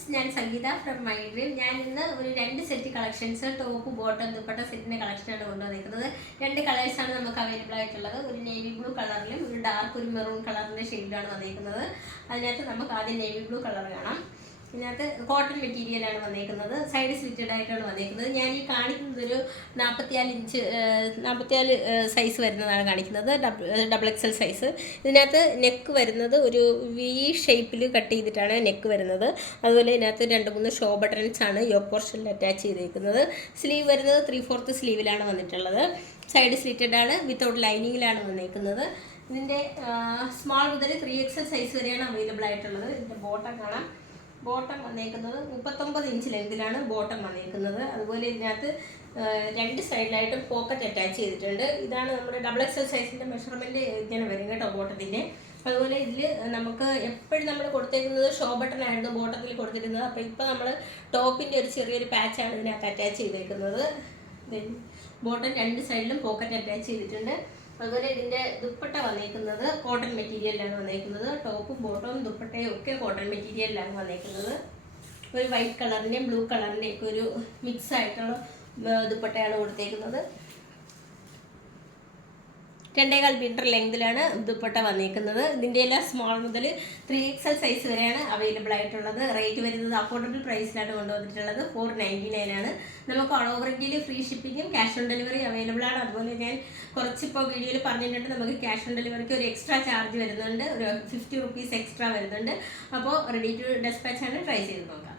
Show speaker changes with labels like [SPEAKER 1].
[SPEAKER 1] Friends ഞാൻ സംഗീത from my dream ഞാൻ ഇന്ന് ഒരു രണ്ട് set collections top bottom dupatta സെറ്റിന്റെ കളക്ഷനാണ് കൊണ്ടുവന്നിരിക്കുന്നത് രണ്ട് കളേഴ്സാണ് നമുക്ക് അവൈലബിൾ ആയിട്ടുള്ളത്. ഒരു നേവി ബ്ലൂ കളറിലും ഒരു ഡാർക്ക് ഒരു മെറൂൺ കളറിന്റെ ഷെയ്ഡിലാണ് വന്നിരിക്കുന്നത് അതിനകത്ത് നമുക്ക് ആദ്യം നേവി ബ്ലൂ കളർ കാണാം. ഇതിനകത്ത് കോട്ടൺ മെറ്റീരിയലാണ് വന്നേക്കുന്നത്. സൈഡ് സ്ലിറ്റഡ് ആയിട്ടാണ് വന്നേക്കുന്നത്. ഞാൻ ഈ കാണിക്കുന്നത് ഒരു നാൽപ്പത്തിയാൽ ഇഞ്ച് നാൽപ്പത്തിയാൽ സൈസ് വരുന്നതാണ് കാണിക്കുന്നത്. ഡബിൾ എക്സൽ സൈസ് ഇതിനകത്ത് നെക്ക് വരുന്നത് ഒരു വി ഷേപ്പിൽ കട്ട് ചെയ്തിട്ടാണ് നെക്ക് വരുന്നത്. അതുപോലെ ഇതിനകത്ത് രണ്ട് മൂന്ന് ഷോ ബട്ടൺസ് ആണ് യോ പോർഷനിൽ അറ്റാച്ച് ചെയ്തേക്കുന്നത്. സ്ലീവ് വരുന്നത് ത്രീ ഫോർത്ത് സ്ലീവിലാണ് വന്നിട്ടുള്ളത്. സൈഡ് സ്ലിറ്റഡ് ആണ് വിത്തൗട്ട് ലൈനിങ്ങിലാണ് വന്നേക്കുന്നത്. ഇതിന്റെ സ്മാൾ മുതൽ ത്രീ എക്സൽ സൈസ് വരെയാണ് അവൈലബിൾ ആയിട്ടുള്ളത്. ഇതിന്റെ ബോട്ടം കാണാം. ബോട്ടം വന്നേക്കുന്നത് മുപ്പത്തൊമ്പത് ഇഞ്ച് ലെങ്തിലാണ് ബോട്ടം വന്നേക്കുന്നത്. അതുപോലെ ഇതിനകത്ത് രണ്ട് സൈഡിലായിട്ടും പോക്കറ്റ് അറ്റാച്ച് ചെയ്തിട്ടുണ്ട്. ഇതാണ് നമ്മുടെ ഡബിൾ എക്സൽ സൈസിന്റെ മെഷർമെന്റ് ഇങ്ങനെ വരും കേട്ടോ ബോട്ടത്തിന്റെ അതുപോലെ ഇതിൽ നമുക്ക് എപ്പോഴും നമ്മൾ കൊടുത്തേക്കുന്നത് ഷോ ബട്ടൺ ആയിരുന്നു ബോട്ടത്തിൽ കൊടുത്തിരുന്നത്. അപ്പോൾ ഇപ്പോൾ നമ്മൾ ടോപ്പിന്റെ ഒരു ചെറിയൊരു പാച്ചാണ് ഇതിനകത്ത് അറ്റാച്ച് ചെയ്തേക്കുന്നത്. ബോട്ടം രണ്ട് സൈഡിലും പോക്കറ്റ് അറ്റാച്ച് ചെയ്തിട്ടുണ്ട്. അതുപോലെ ഇതിന്റെ ദുപ്പട്ട വന്നേക്കുന്നത് കോട്ടൺ മെറ്റീരിയലിലാണ് വന്നേക്കുന്നത്. ടോപ്പും ബോട്ടവും ദുപ്പട്ടയും ഒക്കെ കോട്ടൺ മെറ്റീരിയലിലാണ് വന്നേക്കുന്നത്. ഒരു വൈറ്റ് കളറിന്റെയും ബ്ലൂ കളറിന്റെയും ഒക്കെ ഒരു മിക്സ് ആയിട്ടുള്ള ദുപ്പട്ടയാണ് കൊടുത്തേക്കുന്നത്. രണ്ടേകാൽ മീറ്റർ ലെങ്തിലാണ് ദുപ്പട്ട വന്നിരിക്കുന്നത് ഇതിന്റെ എല്ലാം സ്മോൾ മുതൽ ത്രീ എക്സൽ സൈസ് വരെയാണ് അവൈലബിൾ ആയിട്ടുള്ളത്. റേറ്റ് വരുന്നത് അഫോർഡബിൾ പ്രൈസിലാണ് കൊണ്ടുവന്നിട്ടുള്ളത്. ഫോർ നയന്റി നയൻ ആണ്. നമുക്ക് ഓൾ ഓവർ ഇന്ത്യയിൽ ഫ്രീ ഷിപ്പിങ്ങും ക്യാഷ് ഓൺ ഡെലിവറി അവൈലബിൾ ആണ്. അതുപോലെ ഞാൻ കുറച്ചിപ്പോൾ വീഡിയോയിൽ പറഞ്ഞിട്ടുണ്ട്. നമുക്ക് ക്യാഷ് ഓൺ ഡെലിവറിക്ക് ഒരു എക്സ്ട്രാ ചാർജ് വരുന്നുണ്ട്. ഒരു ഫിഫ്റ്റി റുപ്പീസ് എക്സ്ട്രാ വരുന്നുണ്ട്. അപ്പോൾ റെഡി ടു ഡെസ്പാച്ച് ആണ് ട്രൈ ചെയ്ത് നോക്കാം.